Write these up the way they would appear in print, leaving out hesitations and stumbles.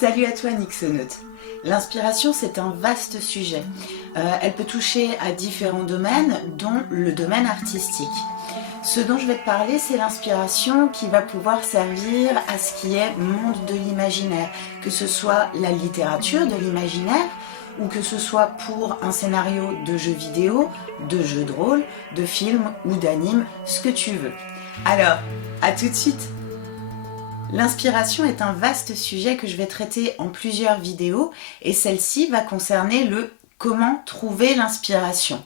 Salut à toi Nixonaute. L'inspiration, c'est un vaste sujet. Elle peut toucher à différents domaines, dont le domaine artistique. Ce dont je vais te parler, c'est l'inspiration qui va pouvoir servir à ce qui est monde de l'imaginaire, que ce soit la littérature de l'imaginaire, ou que ce soit pour un scénario de jeu vidéo, de jeu de rôle, de film ou d'anime, ce que tu veux. Alors, à tout de suite! L'inspiration est un vaste sujet que je vais traiter en plusieurs vidéos et celle-ci va concerner le comment trouver l'inspiration.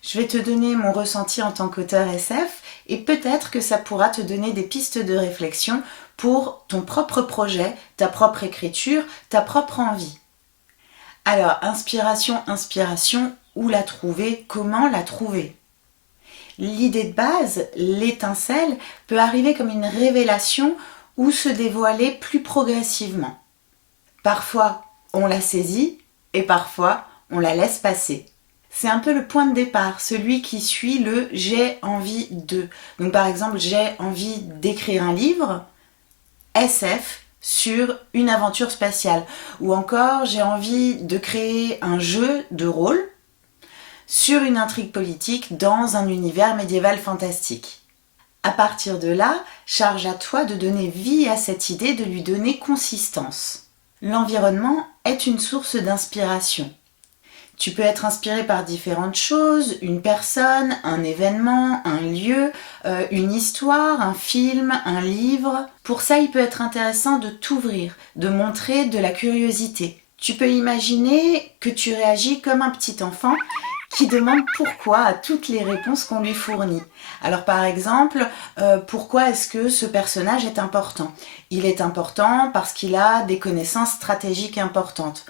Je vais te donner mon ressenti en tant qu'auteur SF et peut-être que ça pourra te donner des pistes de réflexion pour ton propre projet, ta propre écriture, ta propre envie. Alors, inspiration, où la trouver, comment la trouver? L'idée de base, l'étincelle, peut arriver comme une révélation ou se dévoiler plus progressivement. Parfois, on la saisit et parfois, on la laisse passer. C'est un peu le point de départ, celui qui suit le « j'ai envie de ». Donc par exemple, j'ai envie d'écrire un livre SF sur une aventure spatiale. Ou encore, j'ai envie de créer un jeu de rôle sur une intrigue politique dans un univers médiéval fantastique. À partir de là, charge à toi de donner vie à cette idée, de lui donner consistance. L'environnement est une source d'inspiration. Tu peux être inspiré par différentes choses, une personne, un événement, un lieu, une histoire, un film, un livre. Pour ça, il peut être intéressant de t'ouvrir, de montrer de la curiosité. Tu peux imaginer que tu réagis comme un petit enfant qui demande pourquoi à toutes les réponses qu'on lui fournit. Alors par exemple, pourquoi est-ce que ce personnage est important? Il est important parce qu'il a des connaissances stratégiques importantes.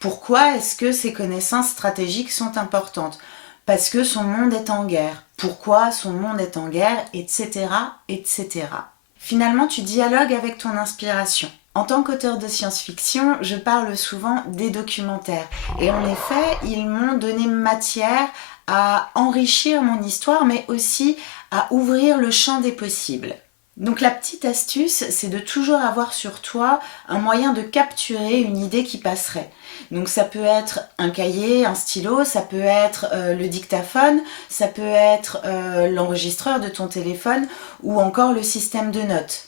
Pourquoi est-ce que ces connaissances stratégiques sont importantes? Parce que son monde est en guerre. Pourquoi son monde est en guerre, etc., etc. Finalement, tu dialogues avec ton inspiration. En tant qu'auteur de science-fiction, je parle souvent des documentaires. Et en effet, ils m'ont donné matière à enrichir mon histoire, mais aussi à ouvrir le champ des possibles. Donc la petite astuce, c'est de toujours avoir sur toi un moyen de capturer une idée qui passerait. Donc ça peut être un cahier, un stylo, ça peut être le dictaphone, ça peut être l'enregistreur de ton téléphone ou encore le système de notes.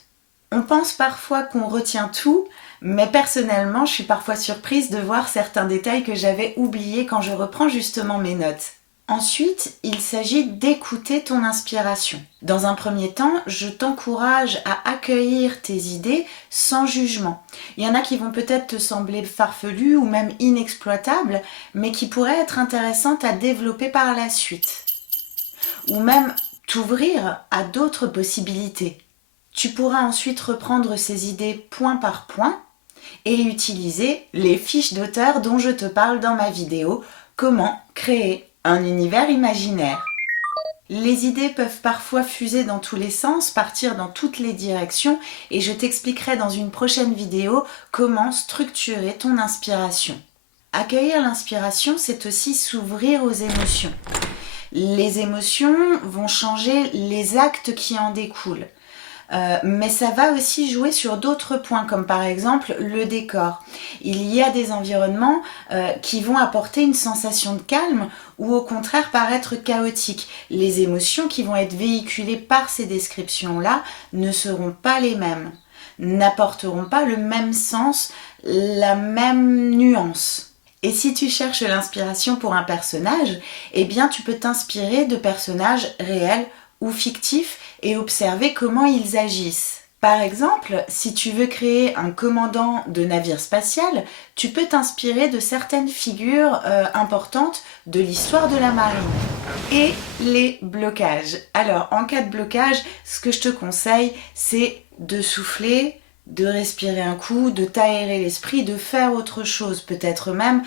On pense parfois qu'on retient tout, mais personnellement, je suis parfois surprise de voir certains détails que j'avais oubliés quand je reprends justement mes notes. Ensuite, il s'agit d'écouter ton inspiration. Dans un premier temps, je t'encourage à accueillir tes idées sans jugement. Il y en a qui vont peut-être te sembler farfelues ou même inexploitables, mais qui pourraient être intéressantes à développer par la suite. Ou même t'ouvrir à d'autres possibilités. Tu pourras ensuite reprendre ces idées point par point et utiliser les fiches d'auteur dont je te parle dans ma vidéo « Comment créer un univers imaginaire ». Les idées peuvent parfois fuser dans tous les sens, partir dans toutes les directions et je t'expliquerai dans une prochaine vidéo comment structurer ton inspiration. Accueillir l'inspiration, c'est aussi s'ouvrir aux émotions. Les émotions vont changer les actes qui en découlent. Mais ça va aussi jouer sur d'autres points, comme par exemple le décor. Il y a des environnements qui vont apporter une sensation de calme ou au contraire paraître chaotiques. Les émotions qui vont être véhiculées par ces descriptions-là ne seront pas les mêmes, n'apporteront pas le même sens, la même nuance. Et si tu cherches l'inspiration pour un personnage, eh bien tu peux t'inspirer de personnages réels ou fictifs et observer comment ils agissent. Par exemple, si tu veux créer un commandant de navire spatial, tu peux t'inspirer de certaines figures importantes de l'histoire de la marine. Et les blocages. Alors, en cas de blocage, ce que je te conseille, c'est de souffler, de respirer un coup, de t'aérer l'esprit, de faire autre chose, peut-être même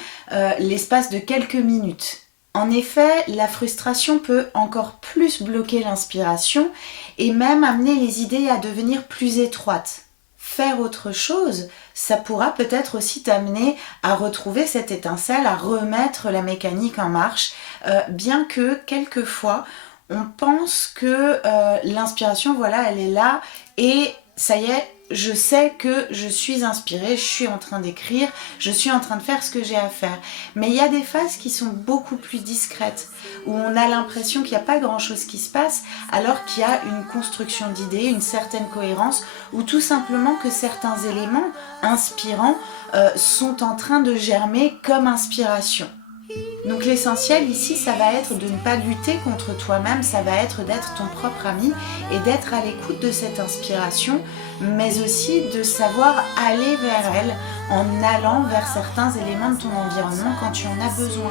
l'espace de quelques minutes. En effet, la frustration peut encore plus bloquer l'inspiration et même amener les idées à devenir plus étroites. Faire autre chose, ça pourra peut-être aussi t'amener à retrouver cette étincelle, à remettre la mécanique en marche, bien que quelquefois, on pense que l'inspiration, voilà, elle est là et ça y est, je sais que je suis inspirée, je suis en train d'écrire, je suis en train de faire ce que j'ai à faire. Mais il y a des phases qui sont beaucoup plus discrètes, où on a l'impression qu'il n'y a pas grand-chose qui se passe, alors qu'il y a une construction d'idées, une certaine cohérence, ou tout simplement que certains éléments inspirants sont en train de germer comme inspiration. Donc l'essentiel ici, ça va être de ne pas lutter contre toi-même, ça va être d'être ton propre ami et d'être à l'écoute de cette inspiration, mais aussi de savoir aller vers elle en allant vers certains éléments de ton environnement quand tu en as besoin.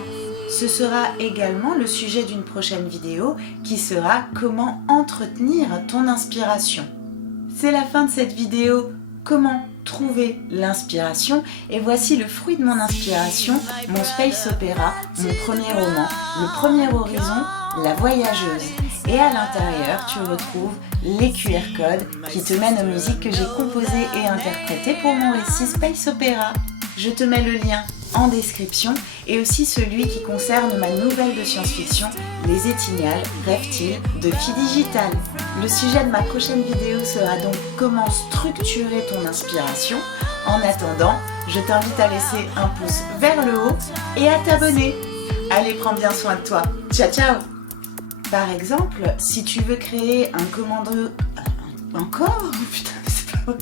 Ce sera également le sujet d'une prochaine vidéo qui sera comment entretenir ton inspiration. C'est la fin de cette vidéo. Comment trouver l'inspiration? Et voici le fruit de mon inspiration, mon space opéra, mon premier roman, Le Premier Horizon, La Voyageuse. Et à l'intérieur, tu retrouves les QR codes qui te mènent aux musiques que j'ai composées et interprétées pour mon récit space opéra. Je te mets le lien en description et aussi celui qui concerne ma nouvelle de science-fiction, Les Étignales, rêve-t-il de Fille Digitale. Le sujet de ma prochaine vidéo sera donc comment structurer ton inspiration. En attendant, je t'invite à laisser un pouce vers le haut et à t'abonner. Allez, prends bien soin de toi. Ciao, ciao! Par exemple, si tu veux créer un commando... Encore? Putain, c'est pas vrai.